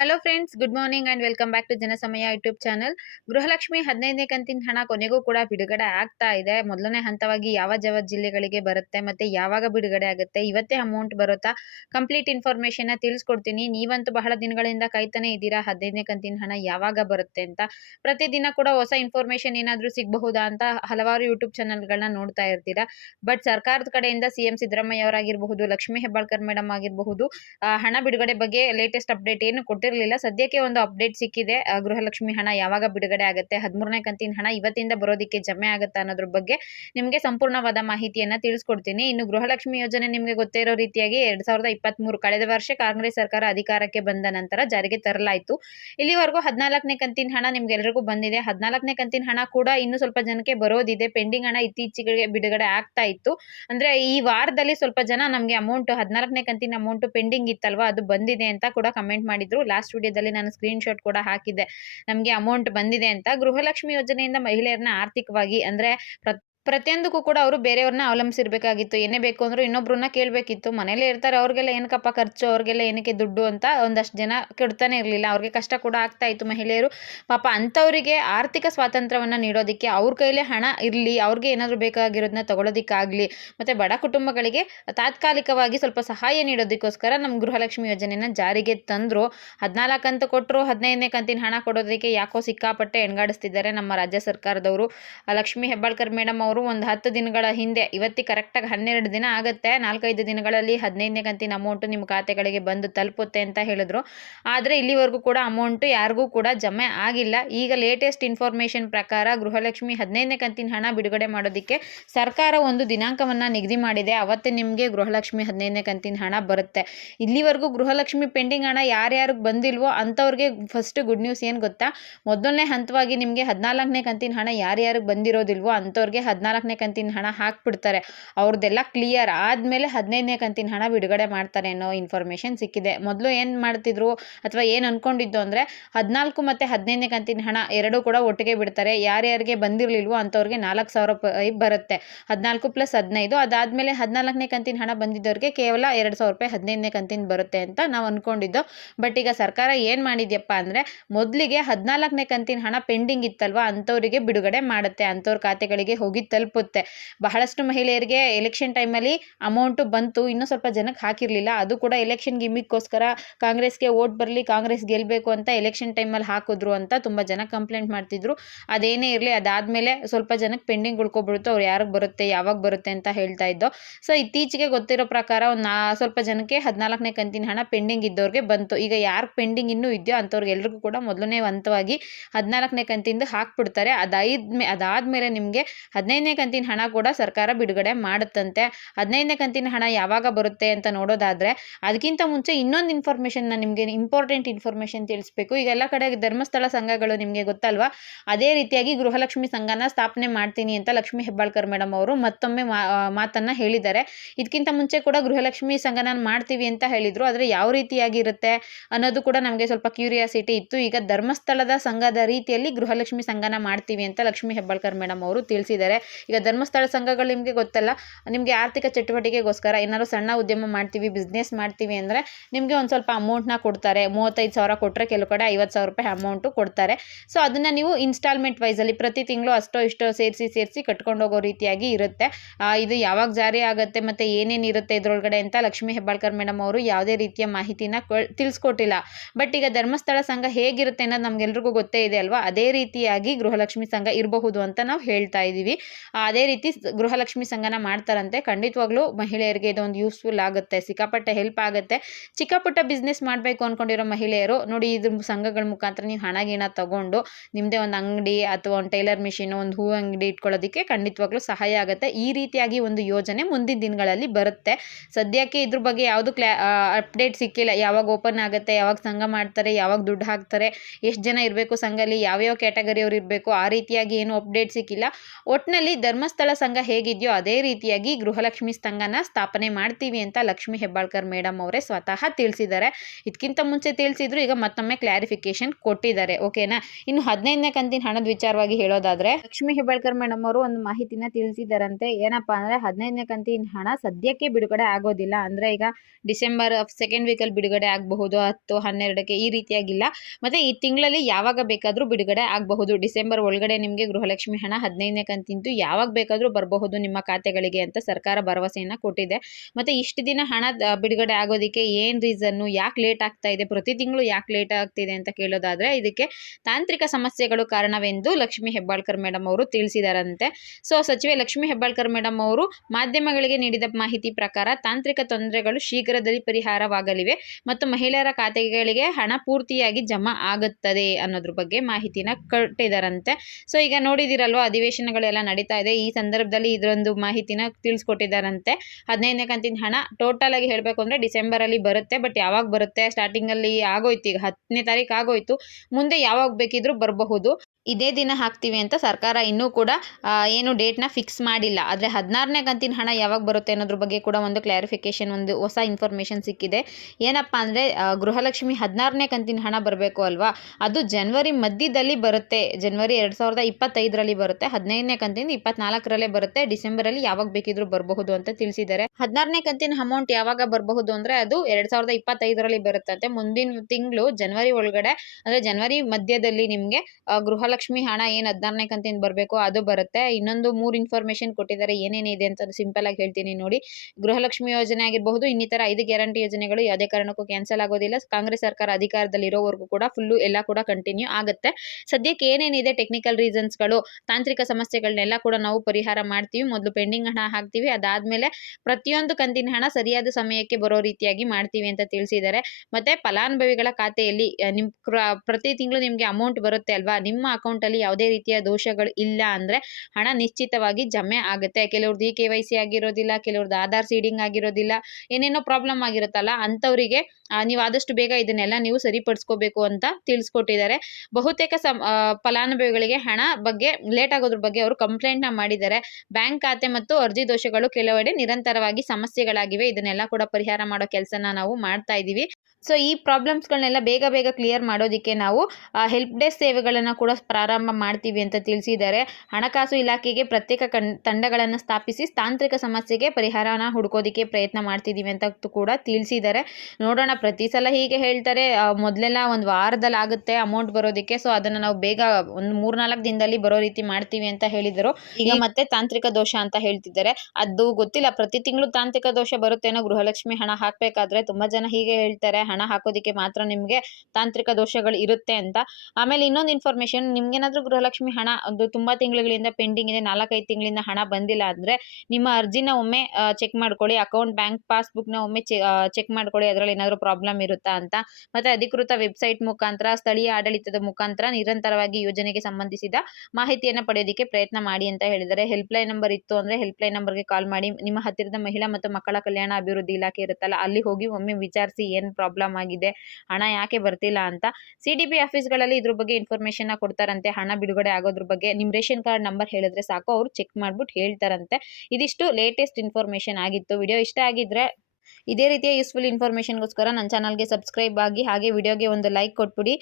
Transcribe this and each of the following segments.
Hello friends, good morning and welcome back to Janasamaya YouTube channel. Gruhalakshmi 15ನೇ ಕಂತಿನ ಹಣ ಕೊನೆಗೂ ಕೂಡ ಬಿಡುಗಡೆ ಆಗ್ತಾ ಇದೆ. ಮೊದಲನೇ ಹಂತವಾಗಿ ಯಾವ ಯಾವ ಜಿಲ್ಲೆಗಳಿಗೆ ಬರುತ್ತೆ ಮತ್ತೆ ಯಾವಾಗ ಬಿಡುಗಡೆ ಆಗುತ್ತೆ, ಇವತ್ತೇ ಅಮೌಂಟ್ ಬರುತ್ತಾ, ಕಂಪ್ಲೀಟ್ ಇನ್ಫಾರ್ಮೇಷನ್ನ ತಿಳಿಸ್ಕೊಡ್ತೀನಿ. ನೀವಂತೂ ಬಹಳ ದಿನಗಳಿಂದ ಕಾಯ್ತಾನೆ ಇದ್ದೀರಾ 15ನೇ ಕಂತಿನ ಹಣ ಯಾವಾಗ ಬರುತ್ತೆ ಅಂತ. ಪ್ರತಿದಿನ ಕೂಡ ಹೊಸ ಇನ್ಫಾರ್ಮೇಷನ್ ಏನಾದರೂ ಸಿಗಬಹುದಾ ಅಂತ ಹಲವಾರು ಯೂಟ್ಯೂಬ್ ಚಾನಲ್ಗಳನ್ನ ನೋಡ್ತಾ ಇರ್ತೀರಾ. ಬಟ್ ಸರ್ಕಾರದ ಕಡೆಯಿಂದ ಸಿಎಂ ಸಿದ್ದರಾಮಯ್ಯ ಅವರಾಗಿರಬಹುದು, ಲಕ್ಷ್ಮೀ ಹೆಬ್ಬಾಳ್ಕರ್ ಮೇಡಮ್ ಆಗಿರಬಹುದು, ಹಣ ಬಿಡುಗಡೆ ಬಗ್ಗೆ ಲೇಟೆಸ್ಟ್ ಅಪ್ಡೇಟ್ ಏನು ಕೊಟ್ಟಿರಲಿಲ್ಲ. ಸದ್ಯಕ್ಕೆ ಒಂದು ಅಪ್ಡೇಟ್ ಸಿಕ್ಕಿದೆ. ಗೃಹಲಕ್ಷ್ಮಿ ಹಣ ಯಾವಾಗ ಬಿಡುಗಡೆ ಆಗುತ್ತೆ, 13ನೇ ಕಂತಿನ ಹಣ ಇವತ್ತಿಂದ ಬರೋದಕ್ಕೆ ಜಮೆ ಆಗುತ್ತೆ ಅನ್ನೋದ್ರ ಬಗ್ಗೆ ನಿಮಗೆ ಸಂಪೂರ್ಣವಾದ ಮಾಹಿತಿಯನ್ನ ತಿಳಿಸ್ಕೊಡ್ತೀನಿ. ಇನ್ನು ಗೃಹಲಕ್ಷ್ಮಿ ಯೋಜನೆ ನಿಮಗೆ ಗೊತ್ತೇ ಇರೋ ರೀತಿಯಾಗಿ 2023 ಕಳೆದ ವರ್ಷ ಕಾಂಗ್ರೆಸ್ ಸರ್ಕಾರ ಅಧಿಕಾರಕ್ಕೆ ಬಂದ ನಂತರ ಜಾರಿಗೆ ತರಲಾಯಿತು. ಇಲ್ಲಿವರೆಗೂ 14ನೇ ಕಂತಿನ ಹಣ ನಿಮ್ಗೆಲ್ರಿಗೂ ಬಂದಿದೆ. 14ನೇ ಕಂತಿನ ಹಣ ಕೂಡ ಇನ್ನು ಸ್ವಲ್ಪ ಜನಕ್ಕೆ ಬರೋದಿದೆ. ಪೆಂಡಿಂಗ್ ಹಣ ಇತ್ತೀಚೆಗೆ ಬಿಡುಗಡೆ ಆಗ್ತಾ ಇತ್ತು. ಅಂದ್ರೆ ಈ ವಾರದಲ್ಲಿ ಸ್ವಲ್ಪ ಜನ ನಮಗೆ ಅಮೌಂಟ್ 14ನೇ ಕಂತಿನ ಅಮೌಂಟ್ ಪೆಂಡಿಂಗ್ ಇತ್ತಲ್ವಾ, ಅದು ಬಂದಿದೆ ಅಂತ ಕೂಡ ಕಮೆಂಟ್ ಮಾಡಿದ್ರು. ಲಾಸ್ಟ್ ವಿಡಿಯೋದಲ್ಲಿ ನಾನು ಸ್ಕ್ರೀನ್ ಶಾಟ್ ಕೂಡ ಹಾಕಿದ್ದೆ, ನಮಗೆ ಅಮೌಂಟ್ ಬಂದಿದೆ ಅಂತ. ಗೃಹಲಕ್ಷ್ಮಿ ಯೋಜನೆಯಿಂದ ಮಹಿಳೆಯರನ್ನ ಆರ್ಥಿಕವಾಗಿ ಅಂದ್ರೆ ಪ್ರತಿಯೊಂದಕ್ಕೂ ಕೂಡ ಅವರು ಬೇರೆಯವ್ರನ್ನ ಅವಲಂಬಿಸಿರ್ಬೇಕಾಗಿತ್ತು. ಏನೇ ಬೇಕು ಅಂದ್ರೂ ಇನ್ನೊಬ್ರನ್ನ ಕೇಳಬೇಕಿತ್ತು. ಮನೇಲೇ ಇರ್ತಾರೆ, ಅವ್ರಿಗೆಲ್ಲ ಏನಕ್ಕಪ್ಪ ಖರ್ಚು, ಅವ್ರಿಗೆಲ್ಲ ಏನಕ್ಕೆ ದುಡ್ಡು ಅಂತ ಒಂದಷ್ಟು ಜನ ಕೊಡ್ತಾನೆ ಇರಲಿಲ್ಲ. ಅವ್ರಿಗೆ ಕಷ್ಟ ಕೂಡ ಆಗ್ತಾ ಇತ್ತು ಮಹಿಳೆಯರು. ಪಾಪ ಅಂಥವರಿಗೆ ಆರ್ಥಿಕ ಸ್ವಾತಂತ್ರ್ಯವನ್ನು ನೀಡೋದಕ್ಕೆ ಅವ್ರ ಕೈಲೇ ಹಣ ಇರಲಿ, ಅವ್ರಿಗೆ ಏನಾದರೂ ಬೇಕಾಗಿರೋದನ್ನ ತಗೊಳ್ಳೋದಕ್ಕಾಗಲಿ, ಮತ್ತು ಬಡ ಕುಟುಂಬಗಳಿಗೆ ತಾತ್ಕಾಲಿಕವಾಗಿ ಸ್ವಲ್ಪ ಸಹಾಯ ನೀಡೋದಕ್ಕೋಸ್ಕರ ನಮ್ಮ ಗೃಹಲಕ್ಷ್ಮಿ ಯೋಜನೆಯನ್ನು ಜಾರಿಗೆ ತಂದರು. 14 ಕಂತು ಕೊಟ್ಟರು, 15ನೇ ಕಂತಿನ ಹಣ ಕೊಡೋದಕ್ಕೆ ಯಾಕೋ ಸಿಕ್ಕಾಪಟ್ಟೆ ಎಣ್ಗಾಡಿಸ್ತಿದ್ದಾರೆ ನಮ್ಮ ರಾಜ್ಯ ಸರ್ಕಾರದವರು. ಲಕ್ಷ್ಮೀ ಹೆಬ್ಬಾಳ್ಕರ್ ಮೇಡಮ್ ಅವರು ಒಂದು 10 ದಿನಗಳ ಹಿಂದೆ, ಇವತ್ತಿ ಕರೆಕ್ಟಾಗಿ 12 ದಿನ ಆಗುತ್ತೆ, 4-5 ದಿನಗಳಲ್ಲಿ 15ನೇ ಕಂತಿನ ಅಮೌಂಟು ನಿಮ್ಮ ಖಾತೆಗಳಿಗೆ ಬಂದು ತಲುಪುತ್ತೆ ಅಂತ ಹೇಳಿದ್ರು. ಆದರೆ ಇಲ್ಲಿವರೆಗೂ ಕೂಡ ಅಮೌಂಟು ಯಾರಿಗೂ ಕೂಡ ಜಮೆ ಆಗಿಲ್ಲ. ಈಗ ಲೇಟೆಸ್ಟ್ ಇನ್ಫಾರ್ಮೇಷನ್ ಪ್ರಕಾರ ಗೃಹಲಕ್ಷ್ಮಿ 15ನೇ ಕಂತಿನ ಹಣ ಬಿಡುಗಡೆ ಮಾಡೋದಕ್ಕೆ ಸರ್ಕಾರ ಒಂದು ದಿನಾಂಕವನ್ನು ನಿಗದಿ ಮಾಡಿದೆ. ಅವತ್ತೇ ನಿಮಗೆ ಗೃಹಲಕ್ಷ್ಮಿ 15ನೇ ಕಂತಿನ ಹಣ ಬರುತ್ತೆ. ಇಲ್ಲಿವರೆಗೂ ಗೃಹಲಕ್ಷ್ಮಿ ಪೆಂಡಿಂಗ್ ಹಣ ಯಾರ್ಯಾರಿಗೆ ಬಂದಿಲ್ವೋ ಅಂಥವ್ರಿಗೆ ಫಸ್ಟ್ ಗುಡ್ ನ್ಯೂಸ್ ಏನು ಗೊತ್ತಾ, ಮೊದಲನೇ ಹಂತವಾಗಿ ನಿಮಗೆ 14ನೇ ಕಂತಿನ ಹಣ ಯಾರ್ಯಾರಿಗೆ ಬಂದಿರೋದಿಲ್ವೋ ಅಂಥವ್ರಿಗೆ 14ನೇ ಕಂತಿನ ಹಣ ಹಾಕ್ಬಿಡ್ತಾರೆ. ಅವ್ರದ್ದೆಲ್ಲ ಕ್ಲಿಯರ್ ಆದಮೇಲೆ 15ನೇ ಕಂತಿನ ಹಣ ಬಿಡುಗಡೆ ಮಾಡ್ತಾರೆ ಅನ್ನೋ ಇನ್ಫಾರ್ಮೇಷನ್ ಸಿಕ್ಕಿದೆ. ಮೊದಲು ಏನು ಮಾಡ್ತಿದ್ರು ಅಥವಾ ಏನು ಅಂದ್ಕೊಂಡಿದ್ದು ಅಂದರೆ 14 ಮತ್ತು 15ನೇ ಕಂತಿನ ಹಣ ಎರಡೂ ಕೂಡ ಒಟ್ಟಿಗೆ ಬಿಡ್ತಾರೆ. ಯಾರ್ಯಾರಿಗೆ ಬಂದಿರಲಿಲ್ವೋ ಅಂಥವ್ರಿಗೆ 4,000 ರೂಪಾಯಿ ಬರುತ್ತೆ. 14 + 15, ಅದಾದಮೇಲೆ 14ನೇ ಕಂತಿನ ಹಣ ಬಂದಿದ್ದವ್ರಿಗೆ ಕೇವಲ 2,000 ರೂಪಾಯಿ 15ನೇ ಕಂತಿನ ಬರುತ್ತೆ ಅಂತ ನಾವು ಅಂದ್ಕೊಂಡಿದ್ದು. ಬಟ್ ಈಗ ಸರ್ಕಾರ ಏನು ಮಾಡಿದ್ಯಪ್ಪ ಅಂದರೆ, ಮೊದಲಿಗೆ 14ನೇ ಕಂತಿನ ಹಣ ಪೆಂಡಿಂಗ್ ಇತ್ತಲ್ವ ಅಂಥವರಿಗೆ ಬಿಡುಗಡೆ ಮಾಡುತ್ತೆ, ಅಂಥವ್ರ ಖಾತೆಗಳಿಗೆ ಹೋಗಿ ತಲುಪುತ್ತೆ. ಬಹಳಷ್ಟು ಮಹಿಳೆಯರಿಗೆ ಎಲೆಕ್ಷನ್ ಟೈಮಲ್ಲಿ ಅಮೌಂಟು ಬಂತು, ಇನ್ನೂ ಸ್ವಲ್ಪ ಜನಕ್ಕೆ ಹಾಕಿರಲಿಲ್ಲ. ಅದು ಕೂಡ ಎಲೆಕ್ಷನ್ ಗಿಮಿಕ್ಕೋಸ್ಕರ ಕಾಂಗ್ರೆಸ್ಗೆ ವೋಟ್ ಬರಲಿ, ಕಾಂಗ್ರೆಸ್ ಗೆಲ್ಲಬೇಕು ಅಂತ ಎಲೆಕ್ಷನ್ ಟೈಮಲ್ಲಿ ಹಾಕಿದ್ರು ಅಂತ ತುಂಬ ಜನ ಕಂಪ್ಲೇಂಟ್ ಮಾಡ್ತಿದ್ರು. ಅದೇನೇ ಇರಲಿ, ಅದಾದಮೇಲೆ ಸ್ವಲ್ಪ ಜನಕ್ಕೆ ಪೆಂಡಿಂಗ್ ಉಳ್ಕೊಬಿಡ್ತು. ಅವ್ರು ಯಾರಿಗೆ ಬರುತ್ತೆ, ಯಾವಾಗ ಬರುತ್ತೆ ಅಂತ ಹೇಳ್ತಾ ಇದ್ದೋ. ಸೊ ಇತ್ತೀಚೆಗೆ ಗೊತ್ತಿರೋ ಪ್ರಕಾರ ಒಂದು ಸ್ವಲ್ಪ ಜನಕ್ಕೆ 14ನೇ ಕಂತಿನ ಹಣ ಪೆಂಡಿಂಗ್ ಇದ್ದವ್ರಿಗೆ ಬಂತು. ಈಗ ಯಾರು ಪೆಂಡಿಂಗ್ ಇನ್ನೂ ಇದೆಯೋ ಅಂಥವ್ರಿಗೆಲ್ರಿಗೂ ಕೂಡ ಮೊದಲನೇ ಹಂತವಾಗಿ 14ನೇ ಕಂತಿಂದು ಹಾಕ್ಬಿಡ್ತಾರೆ. ಅದಾದಮೇಲೆ ನಿಮಗೆ 15ನೇ ಕಂತಿನ ಹಣ ಕೂಡ ಸರ್ಕಾರ ಬಿಡುಗಡೆ ಮಾಡುತ್ತಂತೆ. 15ನೇ ಕಂತಿನ ಹಣ ಯಾವಾಗ ಬರುತ್ತೆ ಅಂತ ನೋಡೋದಾದರೆ, ಅದಕ್ಕಿಂತ ಮುಂಚೆ ಇನ್ನೊಂದು ಇನ್ಫಾರ್ಮೇಷನ್ ನಿಮಗೆ ಇಂಪಾರ್ಟೆಂಟ್ ಇನ್ಫಾರ್ಮೇಷನ್ ತಿಳಿಸ್ಬೇಕು. ಈಗ ಎಲ್ಲ ಕಡೆ ಧರ್ಮಸ್ಥಳ ಸಂಘಗಳು ನಿಮಗೆ ಗೊತ್ತಲ್ವಾ, ಅದೇ ರೀತಿಯಾಗಿ ಗೃಹಲಕ್ಷ್ಮಿ ಸಂಘನ ಸ್ಥಾಪನೆ ಮಾಡ್ತೀನಿ ಅಂತ ಲಕ್ಷ್ಮೀ ಹೆಬ್ಬಾಳ್ಕರ್ ಮೇಡಮ್ ಅವರು ಮತ್ತೊಮ್ಮೆ ಮಾತನ್ನು ಹೇಳಿದ್ದಾರೆ. ಇದಕ್ಕಿಂತ ಮುಂಚೆ ಕೂಡ ಗೃಹಲಕ್ಷ್ಮಿ ಸಂಘನ ಮಾಡ್ತೀವಿ ಅಂತ ಹೇಳಿದರು. ಆದರೆ ಯಾವ ರೀತಿಯಾಗಿರುತ್ತೆ ಅನ್ನೋದು ಕೂಡ ನಮಗೆ ಸ್ವಲ್ಪ ಕ್ಯೂರಿಯಾಸಿಟಿ ಇತ್ತು. ಈಗ ಧರ್ಮಸ್ಥಳದ ಸಂಘದ ರೀತಿಯಲ್ಲಿ ಗೃಹಲಕ್ಷ್ಮಿ ಸಂಘನ ಮಾಡ್ತೀವಿ ಅಂತ ಲಕ್ಷ್ಮೀ ಹೆಬ್ಬಾಳ್ಕರ್ ಮೇಡಮ್ ಅವರು ತಿಳಿಸಿದ್ದಾರೆ. ಈಗ ಧರ್ಮಸ್ಥಳ ಸಂಘಗಳು ನಿಮಗೆ ಗೊತ್ತಲ್ಲ, ನಿಮಗೆ ಆರ್ಥಿಕ ಚಟುವಟಿಕೆಗೋಸ್ಕರ ಏನಾದ್ರು ಸಣ್ಣ ಉದ್ಯಮ ಮಾಡ್ತೀವಿ, ಬಿಸ್ನೆಸ್ ಮಾಡ್ತೀವಿ ಅಂದರೆ ನಿಮಗೆ ಒಂದು ಸ್ವಲ್ಪ ಅಮೌಂಟ್ನ ಕೊಡ್ತಾರೆ. 35,000 ಕೊಟ್ಟರೆ ಕೆಲವು ಕಡೆ 50,000 ರೂಪಾಯಿ ಅಮೌಂಟು ಕೊಡ್ತಾರೆ. ಸೊ ಅದನ್ನು ನೀವು ಇನ್ಸ್ಟಾಲ್ಮೆಂಟ್ ವೈಸಲ್ಲಿ ಪ್ರತಿ ತಿಂಗಳು ಅಷ್ಟೋ ಇಷ್ಟೋ ಸೇರಿಸಿ ಕಟ್ಕೊಂಡು ಹೋಗೋ ರೀತಿಯಾಗಿ ಇರುತ್ತೆ. ಇದು ಯಾವಾಗ ಜಾರಿ ಆಗುತ್ತೆ ಮತ್ತು ಏನೇನು ಇರುತ್ತೆ ಇದರೊಳಗಡೆ ಅಂತ ಲಕ್ಷ್ಮೀ ಹೆಬ್ಬಾಳ್ಕರ್ ಮೇಡಮ್ ಅವರು ಯಾವುದೇ ರೀತಿಯ ಮಾಹಿತಿನ ತಿಳಿಸ್ಕೊಟ್ಟಿಲ್ಲ. ಬಟ್ ಈಗ ಧರ್ಮಸ್ಥಳ ಸಂಘ ಹೇಗಿರುತ್ತೆ ಅನ್ನೋದು ನಮಗೆಲ್ರಿಗೂ ಗೊತ್ತೇ ಇದೆ ಅಲ್ವಾ, ಅದೇ ರೀತಿಯಾಗಿ ಗೃಹಲಕ್ಷ್ಮಿ ಸಂಘ ಇರಬಹುದು ಅಂತ ನಾವು ಹೇಳ್ತಾ ಇದ್ದೀವಿ. ಅದೇ ರೀತಿ ಗೃಹಲಕ್ಷ್ಮಿ ಸಂಘನ ಮಾಡ್ತಾರಂತೆ. ಖಂಡಿತವಾಗ್ಲೂ ಮಹಿಳೆಯರಿಗೆ ಇದೊಂದು ಯೂಸ್ಫುಲ್ ಆಗುತ್ತೆ, ಸಿಕ್ಕಾಪಟ್ಟೆ ಹೆಲ್ಪ್ ಆಗುತ್ತೆ. ಚಿಕ್ಕ ಪುಟ್ಟ ಬಿಸ್ನೆಸ್ ಮಾಡಬೇಕು ಅಂದ್ಕೊಂಡಿರೋ ಮಹಿಳೆಯರು ನೋಡಿ, ಇದ್ರ ಸಂಘಗಳ ಮುಖಾಂತರ ನೀವು ಹಣಗೀಣ ತಗೊಂಡು ನಿಮ್ಮದೇ ಒಂದು ಅಂಗಡಿ ಅಥವಾ ಒಂದು ಟೈಲರ್ ಮಿಷಿನ್, ಒಂದು ಹೂ ಅಂಗಡಿ ಇಟ್ಕೊಳ್ಳೋದಕ್ಕೆ ಖಂಡಿತವಾಗ್ಲೂ ಸಹಾಯ ಆಗುತ್ತೆ. ಈ ರೀತಿಯಾಗಿ ಒಂದು ಯೋಜನೆ ಮುಂದಿನ ದಿನಗಳಲ್ಲಿ ಬರುತ್ತೆ. ಸದ್ಯಕ್ಕೆ ಇದ್ರ ಬಗ್ಗೆ ಯಾವುದು ಅಪ್ಡೇಟ್ ಸಿಕ್ಕಿಲ್ಲ. ಯಾವಾಗ ಓಪನ್ ಆಗುತ್ತೆ, ಯಾವಾಗ ಸಂಘ ಮಾಡ್ತಾರೆ, ಯಾವಾಗ ದುಡ್ಡು ಹಾಕ್ತಾರೆ, ಎಷ್ಟು ಜನ ಇರಬೇಕು ಸಂಘದಲ್ಲಿ, ಯಾವ್ಯಾವ ಕ್ಯಾಟಗರಿಯವ್ರು ಇರಬೇಕು, ಆ ರೀತಿಯಾಗಿ ಏನು ಅಪ್ಡೇಟ್ ಸಿಕ್ಕಿಲ್ಲ. ಒಟ್ಟಿನಲ್ಲಿ ಅಲ್ಲಿ ಧರ್ಮಸ್ಥಳ ಸಂಘ ಹೇಗಿದೆಯೋ ಅದೇ ರೀತಿಯಾಗಿ ಗೃಹಲಕ್ಷ್ಮಿ ಸಂಘನ ಸ್ಥಾಪನೆ ಮಾಡ್ತೀವಿ ಅಂತ ಲಕ್ಷ್ಮೀ ಹೆಬ್ಬಾಳ್ಕರ್ ಮೇಡಮ್ ಅವರೇ ಸ್ವತಃ ತಿಳಿಸಿದ್ದಾರೆ. ಇದಕ್ಕಿಂತ ಮುಂಚೆ ತಿಳಿಸಿದ್ರು, ಈಗ ಮತ್ತೊಮ್ಮೆ ಕ್ಲಾರಿಫಿಕೇಶನ್ ಕೊಟ್ಟಿದ್ದಾರೆ. ಓಕೆನಾ. ಇನ್ನು 15ನೇ ಕಂತಿನ ಹಣದ ವಿಚಾರವಾಗಿ ಹೇಳೋದಾದ್ರೆ ಲಕ್ಷ್ಮೀ ಹೆಬ್ಬಾಳ್ಕರ್ ಮೇಡಮ್ ಅವರು ಒಂದು ಮಾಹಿತಿನ ತಿಳಿಸಿದಾರಂತೆ. ಏನಪ್ಪಾ ಅಂದ್ರೆ 15ನೇ ಕಂತಿನ ಹಣ ಸದ್ಯಕ್ಕೆ ಬಿಡುಗಡೆ ಆಗೋದಿಲ್ಲ. ಅಂದ್ರೆ ಈಗ ಡಿಸೆಂಬರ್ ಸೆಕೆಂಡ್ ವೀಕಲ್ಲಿ ಬಿಡುಗಡೆ ಆಗಬಹುದು, 10, 12ಕ್ಕೆ ಈ ರೀತಿಯಾಗಿಲ್ಲ. ಮತ್ತೆ ಈ ತಿಂಗಳಲ್ಲಿ ಯಾವಾಗ ಬೇಕಾದರೂ ಬಿಡುಗಡೆ ಆಗಬಹುದು. ಡಿಸೆಂಬರ್ ಒಳಗಡೆ ನಿಮಗೆ ಗೃಹಲಕ್ಷ್ಮಿ ಹಣ 15ನೇ ಕಂತಿಂದು ಯಾವಾಗ ಬೇಕಾದರೂ ಬರಬಹುದು ನಿಮ್ಮ ಖಾತೆಗಳಿಗೆ ಅಂತ ಸರ್ಕಾರ ಭರವಸೆಯನ್ನ ಕೊಟ್ಟಿದೆ. ಮತ್ತೆ ಇಷ್ಟು ದಿನ ಹಣ ಬಿಡುಗಡೆ ಆಗೋದಕ್ಕೆ ಏನು ರೀಸನ್ನು, ಯಾಕೆ ಲೇಟ್ ಆಗ್ತಾ ಇದೆ, ಪ್ರತಿ ತಿಂಗಳು ಯಾಕೆ ಲೇಟ್ ಆಗ್ತಿದೆ ಅಂತ ಕೇಳೋದಾದ್ರೆ ಇದಕ್ಕೆ ತಾಂತ್ರಿಕ ಸಮಸ್ಯೆಗಳು ಕಾರಣವೆಂದು ಲಕ್ಷ್ಮೀ ಹೆಬ್ಬಾಳ್ಕರ್ ಮೇಡಮ್ ಅವರು ತಿಳಿಸಿದಾರಂತೆ. ಸೊ ಸಚಿವೆ ಲಕ್ಷ್ಮೀ ಹೆಬ್ಬಾಳ್ಕರ್ ಮೇಡಮ್ ಅವರು ಮಾಧ್ಯಮಗಳಿಗೆ ನೀಡಿದ ಮಾಹಿತಿ ಪ್ರಕಾರ ತಾಂತ್ರಿಕ ತೊಂದರೆಗಳು ಶೀಘ್ರದಲ್ಲಿ ಪರಿಹಾರವಾಗಲಿವೆ ಮತ್ತು ಮಹಿಳೆಯರ ಖಾತೆಗಳಿಗೆ ಹಣ ಪೂರ್ತಿಯಾಗಿ ಜಮಾ ಆಗುತ್ತದೆ ಅನ್ನೋದ್ರ ಬಗ್ಗೆ ಮಾಹಿತಿನ ಕೊಟ್ಟಿದ್ದಾರಂತೆ. ಸೊ ಈಗ ನೋಡಿದಿರಲ್ವ, ಅಧಿವೇಶನಗಳೆಲ್ಲ ನಡೀತಾ ಇದೆ. ಈ ಸಂದರ್ಭದಲ್ಲಿ ಇದರೊಂದು ಮಾಹಿತಿನ ತಿಳಿಸ್ಕೊಟ್ಟಿದ್ದಾರಂತೆ. 15ನೇ ಕಂತಿನ ಹಣ ಟೋಟಲ್ ಆಗಿ ಹೇಳಬೇಕು ಅಂದರೆ ಡಿಸೆಂಬರಲ್ಲಿ ಬರುತ್ತೆ. ಬಟ್ ಯಾವಾಗ ಬರುತ್ತೆ, ಸ್ಟಾರ್ಟಿಂಗಲ್ಲಿ ಆಗೋಯ್ತು, ಈಗ 10ನೇ ತಾರೀಕು ಆಗೋಯ್ತು, ಮುಂದೆ ಯಾವಾಗ ಬೇಕಿದ್ರೂ ಬರಬಹುದು. ಇದೇ ದಿನ ಹಾಕ್ತೀವಿ ಅಂತ ಸರ್ಕಾರ ಇನ್ನೂ ಕೂಡ ಏನು ಡೇಟ್ನ ಫಿಕ್ಸ್ ಮಾಡಿಲ್ಲ. ಆದರೆ 16ನೇ ಕಂತಿನ ಹಣ ಯಾವಾಗ ಬರುತ್ತೆ ಅನ್ನೋದ್ರ ಬಗ್ಗೆ ಕೂಡ ಒಂದು ಕ್ಲಾರಿಫಿಕೇಶನ್, ಒಂದು ಹೊಸ ಇನ್ಫಾರ್ಮೇಷನ್ ಸಿಕ್ಕಿದೆ. ಏನಪ್ಪ ಅಂದರೆ ಗೃಹಲಕ್ಷ್ಮಿ 16ನೇ ಕಂತಿನ ಹಣ ಬರಬೇಕು ಅಲ್ವಾ, ಅದು ಜನವರಿ ಮಧ್ಯದಲ್ಲಿ ಬರುತ್ತೆ. ಜನವರಿ 2025ರಲ್ಲಿ ಬರುತ್ತೆ. 15ನೇ ಕಂತಿನ 24ರಲ್ಲೇ ಬರುತ್ತೆ. ಡಿಸೆಂಬರಲ್ಲಿ ಯಾವಾಗ ಬೇಕಿದ್ರೂ ಬರಬಹುದು ಅಂತ ತಿಳಿಸಿದ್ದಾರೆ. 16ನೇ ಕಂತಿನ ಅಮೌಂಟ್ ಯಾವಾಗ ಬರಬಹುದು ಅಂದರೆ ಅದು 2025ರಲ್ಲಿ ಬರುತ್ತಂತೆ. ಮುಂದಿನ ತಿಂಗಳು ಜನವರಿ ಒಳಗಡೆ, ಅಂದರೆ ಜನವರಿ ಮಧ್ಯದಲ್ಲಿ ನಿಮಗೆ ಗೃಹಲಕ್ಷ್ಮಿ ಹಣ ಏನು 16ನೇ ಕಂತಿನ ಬರಬೇಕು ಅದು ಬರುತ್ತೆ. ಇನ್ನೊಂದು 3 ಇನ್ಫಾರ್ಮೇಷನ್ ಕೊಟ್ಟಿದ್ದಾರೆ. ಏನೇನಿದೆ ಅಂತ ಸಿಂಪಲ್ ಆಗಿ ಹೇಳ್ತೀನಿ ನೋಡಿ. ಗೃಹಲಕ್ಷ್ಮಿ ಯೋಜನೆ ಆಗಿರಬಹುದು, ಇನ್ನಿತರ 5 ಗ್ಯಾರಂಟಿ ಯೋಜನೆಗಳು ಯಾವುದೇ ಕಾರಣಕ್ಕೂ ಕ್ಯಾನ್ಸಲ್ ಆಗೋದಿಲ್ಲ. ಕಾಂಗ್ರೆಸ್ ಸರ್ಕಾರ ಅಧಿಕಾರದಲ್ಲಿ ಇರೋವರೆಗೂ ಕೂಡ ಫುಲ್ಲು ಎಲ್ಲ ಕೂಡ ಕಂಟಿನ್ಯೂ ಆಗುತ್ತೆ. ಸದ್ಯಕ್ಕೆ ಏನೇನಿದೆ ಟೆಕ್ನಿಕಲ್ ರೀಸನ್ಸ್ಗಳು, ತಾಂತ್ರಿಕ ಸಮಸ್ಯೆಗಳನ್ನೆಲ್ಲ ಕೂಡ ನಾವು ಪರಿಹಾರ ಮಾಡ್ತೀವಿ. ಮೊದಲು ಪೆಂಡಿಂಗ್ ಹಣ ಹಾಕ್ತೀವಿ, ಅದಾದಮೇಲೆ ಪ್ರತಿಯೊಂದು ಕಂತಿನ ಹಣ ಸರಿಯಾದ ಸಮಯಕ್ಕೆ ಬರೋ ರೀತಿಯಾಗಿ ಮಾಡ್ತೀವಿ ಅಂತ ತಿಳಿಸಿದ್ದಾರೆ. ಮತ್ತೆ ಫಲಾನುಭವಿಗಳ ಖಾತೆಯಲ್ಲಿ ಪ್ರತಿ ತಿಂಗಳು ನಿಮಗೆ ಅಮೌಂಟ್ ಬರುತ್ತೆ ಅಲ್ವಾ, ನಿಮ್ಮ ಅಕೌಂಟಲ್ಲಿ ಯಾವುದೇ ರೀತಿಯ ದೋಷಗಳು ಇಲ್ಲ ಅಂದರೆ ಹಣ ನಿಶ್ಚಿತವಾಗಿ ಜಮೆ ಆಗುತ್ತೆ. ಕೆಲವ್ರದ್ದು KYC ಆಗಿರೋದಿಲ್ಲ, ಕೆಲವ್ರದ್ದು ಆಧಾರ್ ಸೀಡಿಂಗ್ ಆಗಿರೋದಿಲ್ಲ, ಏನೇನೋ ಪ್ರಾಬ್ಲಮ್ ಆಗಿರುತ್ತಲ್ಲ, ಅಂಥವರಿಗೆ ನೀವು ಆದಷ್ಟು ಬೇಗ ಇದನ್ನೆಲ್ಲ ನೀವು ಸರಿಪಡಿಸ್ಕೋಬೇಕು ಅಂತ ತಿಳಿಸ್ಕೊಟ್ಟಿದ್ದಾರೆ. ಬಹುತೇಕ ಫಲಾನುಭವಿಗಳಿಗೆ ಹಣ ಬಗ್ಗೆ ಲೇಟ್ ಆಗೋದ್ರ ಬಗ್ಗೆ ಅವರು ಕಂಪ್ಲೇಂಟ್ನ ಮಾಡಿದ್ದಾರೆ. ಬ್ಯಾಂಕ್ ಖಾತೆ ಮತ್ತು ಅರ್ಜಿ ದೋಷಗಳು ಕೆಲವೆಡೆ ನಿರಂತರವಾಗಿ ಸಮಸ್ಯೆಗಳಾಗಿವೆ. ಇದನ್ನೆಲ್ಲ ಕೂಡ ಪರಿಹಾರ ಮಾಡೋ ಕೆಲಸನ ನಾವು ಮಾಡ್ತಾ ಇದ್ದೀವಿ. ಸೊ ಈ ಪ್ರಾಬ್ಲಮ್ಸ್ಗಳನ್ನೆಲ್ಲ ಬೇಗ ಕ್ಲಿಯರ್ ಮಾಡೋದಕ್ಕೆ ನಾವು ಹೆಲ್ಪ್ ಡೆಸ್ಕ್ ಸೇವೆಗಳನ್ನು ಕೂಡ ಪ್ರಾರಂಭ ಮಾಡ್ತೀವಿ ಅಂತ ತಿಳಿಸಿದ್ದಾರೆ. ಹಣಕಾಸು ಇಲಾಖೆಗೆ ಪ್ರತ್ಯೇಕ ತಂಡಗಳನ್ನು ಸ್ಥಾಪಿಸಿ ತಾಂತ್ರಿಕ ಸಮಸ್ಯೆಗೆ ಪರಿಹಾರನ ಹುಡುಕೋದಕ್ಕೆ ಪ್ರಯತ್ನ ಮಾಡ್ತಿದ್ದೀವಿ ಅಂತ ಕೂಡ ತಿಳಿಸಿದ್ದಾರೆ. ನೋಡೋಣ, ಪ್ರತಿ ಸಲ ಹೀಗೆ ಹೇಳ್ತಾರೆ, ಮೊದಲೆಲ್ಲ ಒಂದು ವಾರದಲ್ಲಿ ಆಗುತ್ತೆ ಅಮೌಂಟ್ ಬರೋದಕ್ಕೆ. ಸೊ ಅದನ್ನು ನಾವು ಬೇಗ ಒಂದು 3-4 ದಿನದಲ್ಲಿ ಬರೋ ರೀತಿ ಮಾಡ್ತೀವಿ ಅಂತ ಹೇಳಿದರು. ಈಗ ಮತ್ತೆ ತಾಂತ್ರಿಕ ದೋಷ ಅಂತ ಹೇಳ್ತಿದ್ದಾರೆ. ಅದು ಗೊತ್ತಿಲ್ಲ, ಪ್ರತಿ ತಿಂಗಳು ತಾಂತ್ರಿಕ ದೋಷ ಬರುತ್ತೇನೋ ಗೃಹಲಕ್ಷ್ಮಿ ಹಣ ಹಾಕಬೇಕಾದ್ರೆ. ತುಂಬ ಜನ ಹೀಗೆ ಹೇಳ್ತಾರೆ, ಹಣ ಹಾಕೋದಕ್ಕೆ ಮಾತ್ರ ನಿಮಗೆ ತಾಂತ್ರಿಕ ದೋಷಗಳು ಇರುತ್ತೆ ಅಂತ. ಆಮೇಲೆ ಇನ್ನೊಂದು ಇನ್ಫಾರ್ಮೇಷನ್, ನಿಮ್ಗೇನಾದ್ರೂ ಗೃಹಲಕ್ಷ್ಮಿ ಹಣ ಒಂದು ತುಂಬಾ ತಿಂಗಳಿಂದ ಪೆಂಡಿಂಗ್ ಇದೆ, 4-5 ತಿಂಗಳಿಂದ ಹಣ ಬಂದಿಲ್ಲ ಅಂದ್ರೆ ನಿಮ್ಮ ಅರ್ಜಿನ ಒಮ್ಮೆ ಚೆಕ್ ಮಾಡ್ಕೊಳ್ಳಿ. ಅಕೌಂಟ್ ಬ್ಯಾಂಕ್ ಪಾಸ್ಬುಕ್ನ ಒಮ್ಮೆ ಚೆಕ್ ಮಾಡ್ಕೊಳ್ಳಿ, ಅದರಲ್ಲಿ ಏನಾದರೂ ಪ್ರಾಬ್ಲಮ್ ಇರುತ್ತಾ ಅಂತ. ಮತ್ತೆ ಅಧಿಕೃತ ವೆಬ್ಸೈಟ್ ಮುಖಾಂತರ, ಸ್ಥಳೀಯ ಆಡಳಿತದ ಮುಖಾಂತರ ನಿರಂತರವಾಗಿ ಯೋಜನೆಗೆ ಸಂಬಂಧಿಸಿದ ಮಾಹಿತಿಯನ್ನು ಪಡೆಯೋದಕ್ಕೆ ಪ್ರಯತ್ನ ಮಾಡಿ ಅಂತ ಹೇಳಿದ್ದಾರೆ. ಹೆಲ್ಪ್ಲೈನ್ ನಂಬರ್ ಇತ್ತು ಅಂದ್ರೆ ಹೆಲ್ಪ್ಲೈನ್ ನಂಬರ್ಗೆ ಕಾಲ್ ಮಾಡಿ. ನಿಮ್ಮ ಹತ್ತಿರದ ಮಹಿಳಾ ಮತ್ತು ಮಕ್ಕಳ ಕಲ್ಯಾಣ ಅಭಿವೃದ್ಧಿ ಇಲಾಖೆ ಇರುತ್ತಲ್ಲ, ಅಲ್ಲಿ ಹೋಗಿ ಒಮ್ಮೆ ವಿಚಾರಿಸಿ ಏನು ಪ್ರಾಬ್ಲಮ್ ಆಗಿದೆ, ಹಣ ಯಾಕೆ ಬರ್ತಿಲ್ಲ ಅಂತ. CDP ಆಫೀಸ್ಗಳಲ್ಲಿ ಇದ್ರ ಬಗ್ಗೆ ಇನ್ಫಾರ್ಮೇಶನ್ ಕೊಡ್ತಾರಂತೆ. ಹಣ ಬಿಡುಗಡೆ ಆಗೋದ್ರ ಬಗ್ಗೆ ನಿಮ್ಮ ರೇಷನ್ ಕಾರ್ಡ್ ನಂಬರ್ ಹೇಳಿದ್ರೆ ಸಾಕು, ಅವರು ಚೆಕ್ ಮಾಡ್ಬಿಟ್ಟು ಹೇಳ್ತಾರಂತೆ. ಇದಿಷ್ಟು ಲೇಟೆಸ್ಟ್ ಇನ್ಫಾರ್ಮೇಶನ್ ಆಗಿತ್ತು. ವಿಡಿಯೋ ಇಷ್ಟ ಆಗಿದ್ರೆ ಇದೇ ರೀತಿಯ ಯೂಸ್ಫುಲ್ ಇನ್ಫಾರ್ಮೇಷನ್ಗೋಸ್ಕರ ನನ್ನ ಚಾನಲ್ಗೆ ಸಬ್ಸ್ಕ್ರೈಬ್ ಆಗಿ, ಹಾಗೆ ವಿಡಿಯೋಗೆ ಒಂದು ಲೈಕ್ ಕೊಟ್ಬಿಡಿ.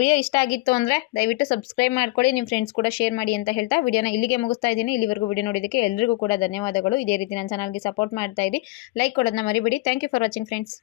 ವಿಡಿಯೋ ಇಷ್ಟ ಆಗಿತ್ತು ಅಂದರೆ ದಯವಿಟ್ಟು ಸಬ್ಸ್ಕ್ರೈಬ್ ಮಾಡ್ಕೊಳ್ಳಿ, ನಿಮ್ಮ ಫ್ರೆಂಡ್ಸ್ ಕೂಡ ಶೇರ್ ಮಾಡಿ ಅಂತ ಹೇಳ್ತಾ ವಿಡಿಯೋನ ಇಲ್ಲಿಗೆ ಮುಗಿಸ್ತಾ ಇದ್ದೀನಿ. ಇಲ್ಲಿವರೆಗೂ ವಿಡಿಯೋ ನೋಡಿದ್ದಕ್ಕೆ ಎಲ್ರಿಗೂ ಕೂಡ ಧನ್ಯವಾದಗಳು. ಇದೇ ರೀತಿ ನನ್ನ ಚಾನಲ್ಗೆ ಸಪೋರ್ಟ್ ಮಾಡ್ತಾ ಇರಿ, ಲೈಕ್ ಕೊಡೋದನ್ನ ಮರಿಬೇಡಿ. Thank you for watching friends.